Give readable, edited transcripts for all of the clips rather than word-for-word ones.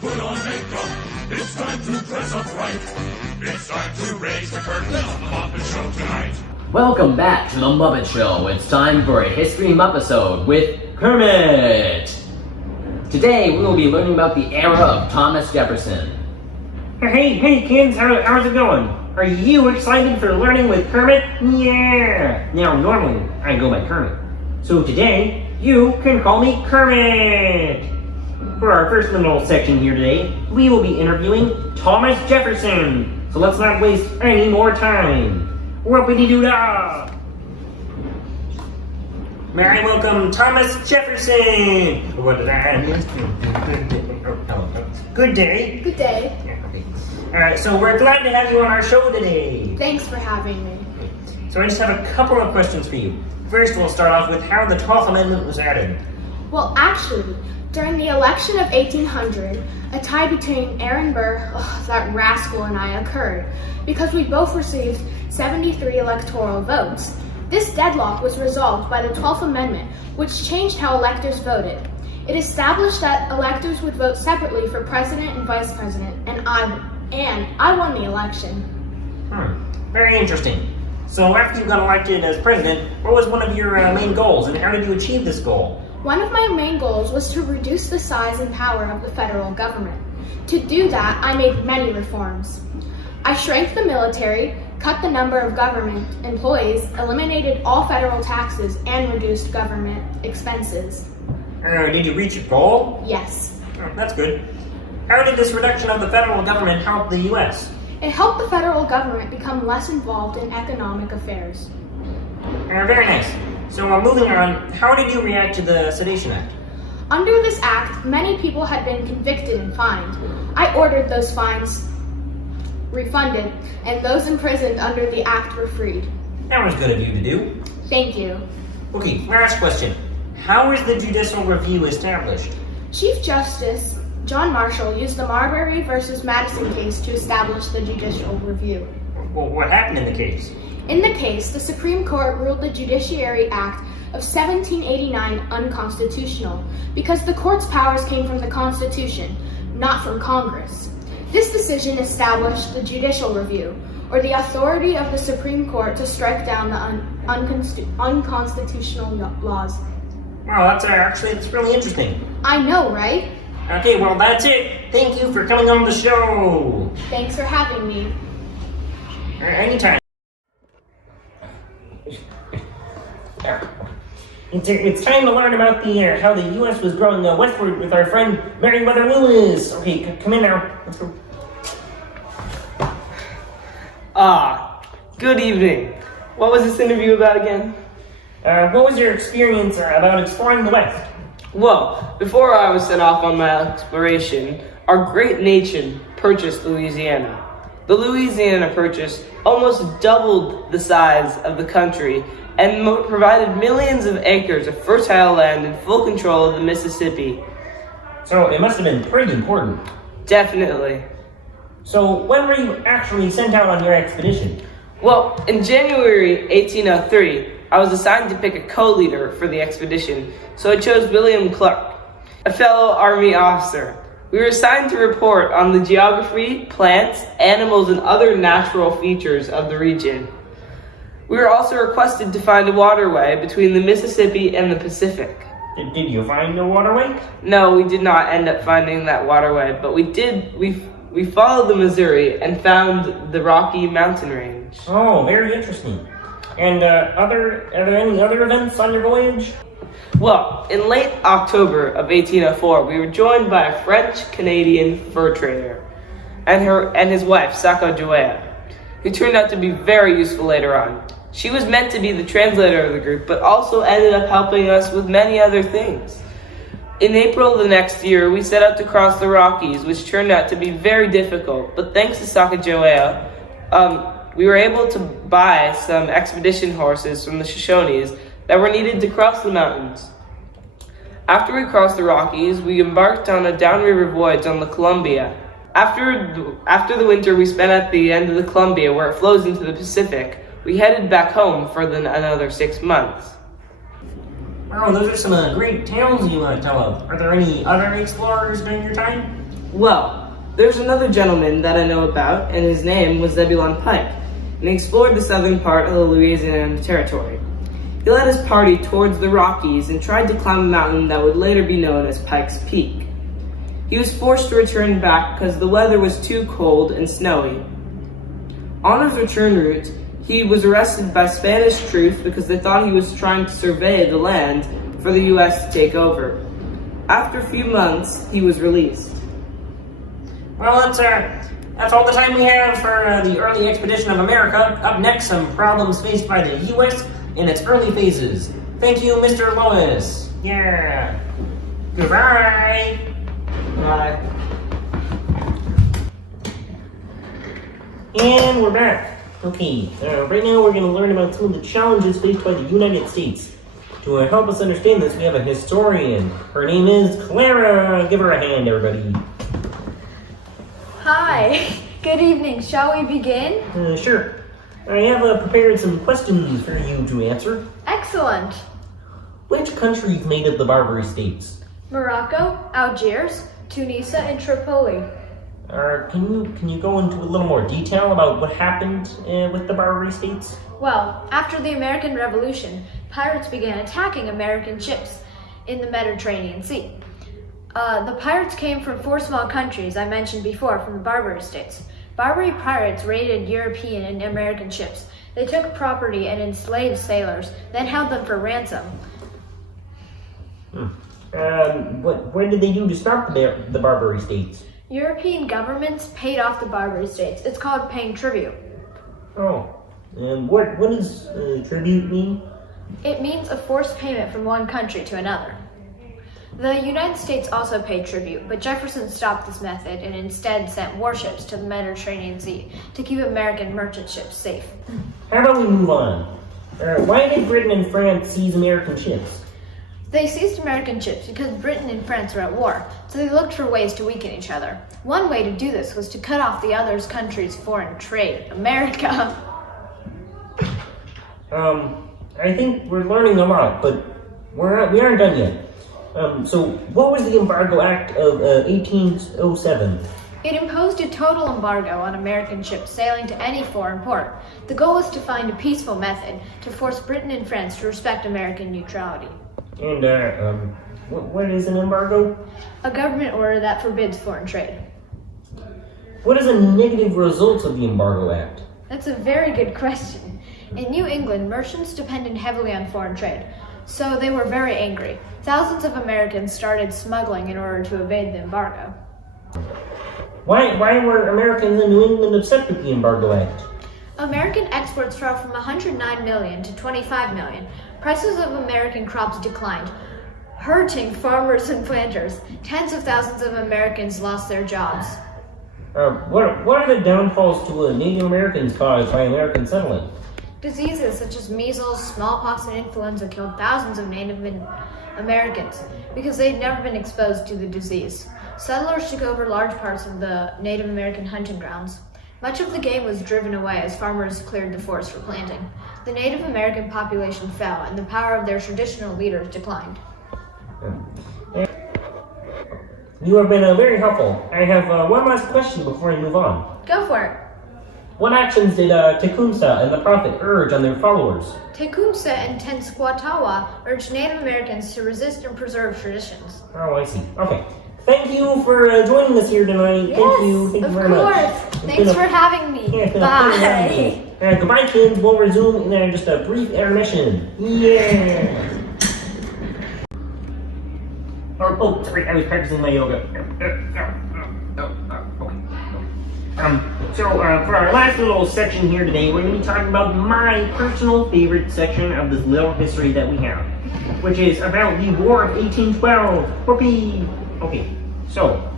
put on makeup. It's time to dress up right. It's time to raise the curtain on the Muppet Show tonight. Welcome back to the Muppet Show. It's time for a History Muppisode with Kermit. Today we will be learning about the era of Thomas Jefferson. Hey kids, how's it going? Are you excited for learning with Kermit? Yeah! Now normally I go by Kermit. So today, you can call me Kermit! For our first little section here today, we will be interviewing Thomas Jefferson. So let's not waste any more time. Whoopity-doo-dah! May I welcome Thomas Jefferson! What did I Good day. Good day. Alright, so we're glad to have you on our show today. Thanks for having me. So I just have a couple of questions for you. First, we'll start off with how the 12th Amendment was added. Well, actually, during the election of 1800, a tie between Aaron Burr, that rascal, and I occurred because we both received 73 electoral votes. This deadlock was resolved by the 12th Amendment, which changed how electors voted. It established that electors would vote separately for president and vice president, and I won the election. Very interesting. So after you got elected as president, what was one of your main goals, and how did you achieve this goal? One of my main goals was to reduce the size and power of the federal government. To do that, I made many reforms. I shrank the military, cut the number of government employees, eliminated all federal taxes, and reduced government expenses. Did you reach your goal? Yes. That's good. How did this reduction of the federal government help the U.S.? It helped the federal government become less involved in economic affairs. Very nice. So moving on, how did you react to the Sedition Act? Under this act, many people had been convicted and fined. I ordered those fines refunded, and those imprisoned under the act were freed. That was good of you to do. Thank you. Okay, last question. How is the judicial review established? Chief Justice John Marshall used the Marbury versus Madison case to establish the judicial review. Well, what happened in the case? In the case, the Supreme Court ruled the Judiciary Act of 1789 unconstitutional because the court's powers came from the Constitution, not from Congress. This decision established the judicial review, or the authority of the Supreme Court to strike down the unconstitutional laws. Wow, that's really interesting. I know, right? Okay, well that's it. Thank you for coming on the show. Thanks for having me. Anytime. It's time to learn about how the U.S. was growing westward with our friend Meriwether Lewis. Okay, come in now. Let's go. Good evening. What was this interview about again? What was your experience about exploring the West? Well, before I was sent off on my exploration, our great nation purchased Louisiana. The Louisiana Purchase almost doubled the size of the country and provided millions of acres of fertile land in full control of the Mississippi. So it must have been pretty important. Definitely. So when were you actually sent out on your expedition? Well, in January 1803, I was assigned to pick a co-leader for the expedition, so I chose William Clark, a fellow Army officer. We were assigned to report on the geography, plants, animals, and other natural features of the region. We were also requested to find a waterway between the Mississippi and the Pacific. Did you find a waterway? No, we did not end up finding that waterway, but we followed the Missouri and found the Rocky Mountain Range. Oh, very interesting. And are there any other events on your voyage? Well, in late October of 1804, we were joined by a French-Canadian fur trader and his wife, Sacagawea, who turned out to be very useful later on. She was meant to be the translator of the group, but also ended up helping us with many other things. In April of the next year, we set out to cross the Rockies, which turned out to be very difficult, but thanks to Sacagawea, we were able to buy some expedition horses from the Shoshones that were needed to cross the mountains. After we crossed the Rockies, we embarked on a downriver voyage on the Columbia. After the winter we spent at the end of the Columbia, where it flows into the Pacific, we headed back home for another 6 months. Wow, those are some great tales you want to tell of. Are there any other explorers during your time? Well, there's another gentleman that I know about, and his name was Zebulon Pike, and he explored the southern part of the Louisiana Territory. He led his party towards the Rockies and tried to climb a mountain that would later be known as Pike's Peak. He was forced to return back because the weather was too cold and snowy. On his return route, he was arrested by Spanish troops because they thought he was trying to survey the land for the U.S. to take over. After a few months, he was released. Well, that's all the time we have for the early expedition of America. Up next, some problems faced by the U.S. in its early phases. Thank you, Mr. Lois. Yeah. Goodbye. Bye. And we're back. Okay, right now we're going to learn about some of the challenges faced by the United States. To help us understand this, we have a historian. Her name is Clara. Give her a hand, everybody. Hi, good evening. Shall we begin? Sure. I have prepared some questions for you to answer. Excellent. Which countries made up the Barbary States? Morocco, Algiers, Tunisia, and Tripoli. Can you go into a little more detail about what happened with the Barbary States? Well, after the American Revolution, pirates began attacking American ships in the Mediterranean Sea. The pirates came from 4 small countries I mentioned before from the Barbary States. Barbary pirates raided European and American ships. They took property and enslaved sailors, then held them for ransom. What did they do to stop the Barbary States? European governments paid off the Barbary States. It's called paying tribute. Oh, and what does tribute mean? It means a forced payment from one country to another. The United States also paid tribute, but Jefferson stopped this method and instead sent warships to the Mediterranean Sea to keep American merchant ships safe. How about we move on? Why did Britain and France seize American ships? They seized American ships because Britain and France were at war, so they looked for ways to weaken each other. One way to do this was to cut off the other country's foreign trade, America. I think we're learning a lot, but we aren't done yet. So what was the Embargo Act of 1807? It imposed a total embargo on American ships sailing to any foreign port. The goal was to find a peaceful method to force Britain and France to respect American neutrality. And what is an embargo? A government order that forbids foreign trade. What is a negative result of the Embargo Act? That's a very good question. In New England, merchants depended heavily on foreign trade, so they were very angry. Thousands of Americans started smuggling in order to evade the embargo. Why were Americans in New England upset with the Embargo Act? American exports fell from 109 million to 25 million. Prices of American crops declined, hurting farmers and planters. Tens of thousands of Americans lost their jobs. What are the downfalls to Native Americans caused by American settlement? Diseases such as measles, smallpox, and influenza killed thousands of Native Americans because they had never been exposed to the disease. Settlers took over large parts of the Native American hunting grounds. Much of the game was driven away as farmers cleared the forest for planting. The Native American population fell, and the power of their traditional leaders declined. You have been very helpful. I have one last question before I move on. Go for it. What actions did Tecumseh and the Prophet urge on their followers? Tecumseh and Tenskwatawa urged Native Americans to resist and preserve traditions. Oh, I see. Okay. Thank you for joining us here tonight. Yes, Thank you very much. Of course. Thanks for having me. Yeah, it's been a pleasure having you. Goodbye, kids. We'll resume in just a brief intermission. Yeah. Oh, sorry. I was practicing my yoga. So for our last little section here today, we're going to be talking about my personal favorite section of this little history that we have, which is about the War of 1812. Whoopee! Okay, so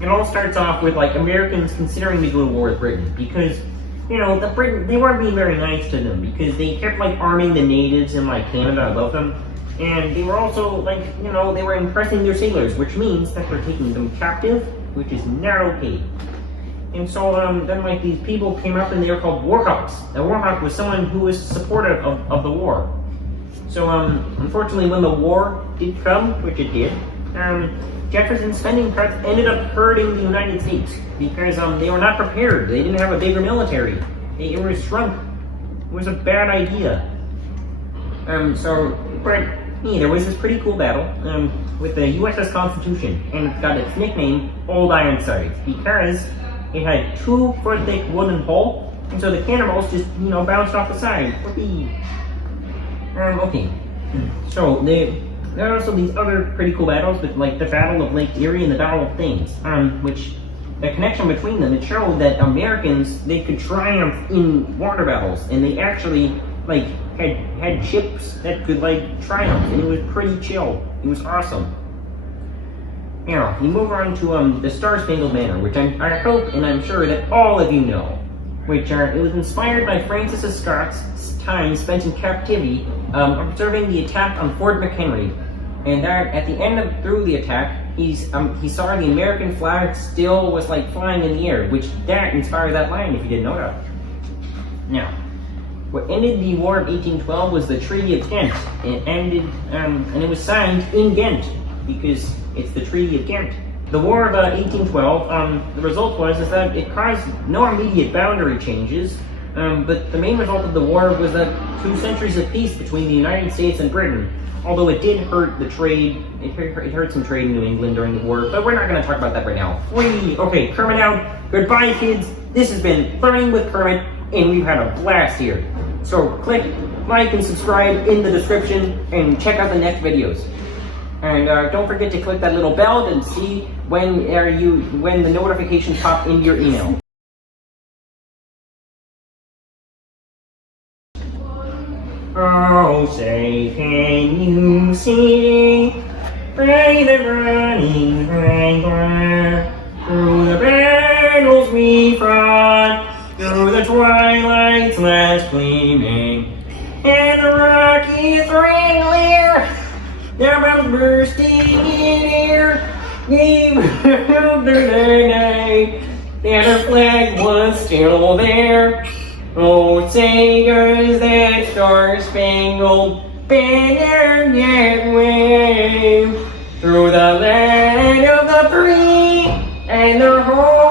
it all starts off with like Americans considering to go to war with Britain because, you know, they weren't being very nice to them because they kept like arming the natives in like Canada above them, and they were also like, you know, they were impressing their sailors, which means that they're taking them captive, which is not okay. And so then like these people came up and they were called warhawks. A warhawk was someone who was supportive of the war. So unfortunately when the war did come, which it did, Jefferson's spending cuts ended up hurting the United States because they were not prepared. They didn't have a bigger military. It was shrunk. It was a bad idea. But there was this pretty cool battle with the USS Constitution, and it got its nickname Old Ironsides because it had 2-foot thick wooden hull, and so the cannonballs just bounced off the side. Whoopee. Okay. So there are also these other pretty cool battles, but like the Battle of Lake Erie and the Battle of Thames, which the connection between them, it showed that Americans, they could triumph in water battles, and they actually had ships that could triumph, and it was pretty chill. It was awesome. Now, we move on to the Star-Spangled Banner, which I hope and I'm sure that all of you know, which it was inspired by Francis Scott's time spent in captivity observing the attack on Fort McHenry. And at the end through the attack, he saw the American flag still was flying in the air, which that inspired that line if you didn't know that. Now, what ended the War of 1812 was the Treaty of Ghent. It ended, and it was signed in Ghent because it's the Treaty of Ghent. The War of 1812, the result was that it caused no immediate boundary changes, but the main result of the war was that 2 centuries of peace between the United States and Britain. Although it did hurt the trade, it hurt some trade in New England during the war, but we're not going to talk about that right now. Okay, Kermit out. Goodbye, kids. This has been Learning with Kermit, and we've had a blast here. So click like and subscribe in the description, and check out the next videos. And don't forget to click that little bell and see when the notifications pop into your email. Oh, say, can you see by the running wrangler through the battles we fought, through the twilight's last gleaming, and the Rockies ring clear, their bombs bursting in air, gave up their night, and our flag was still there. Oh, say does that star-spangled banner yet wave through the land of the free and the home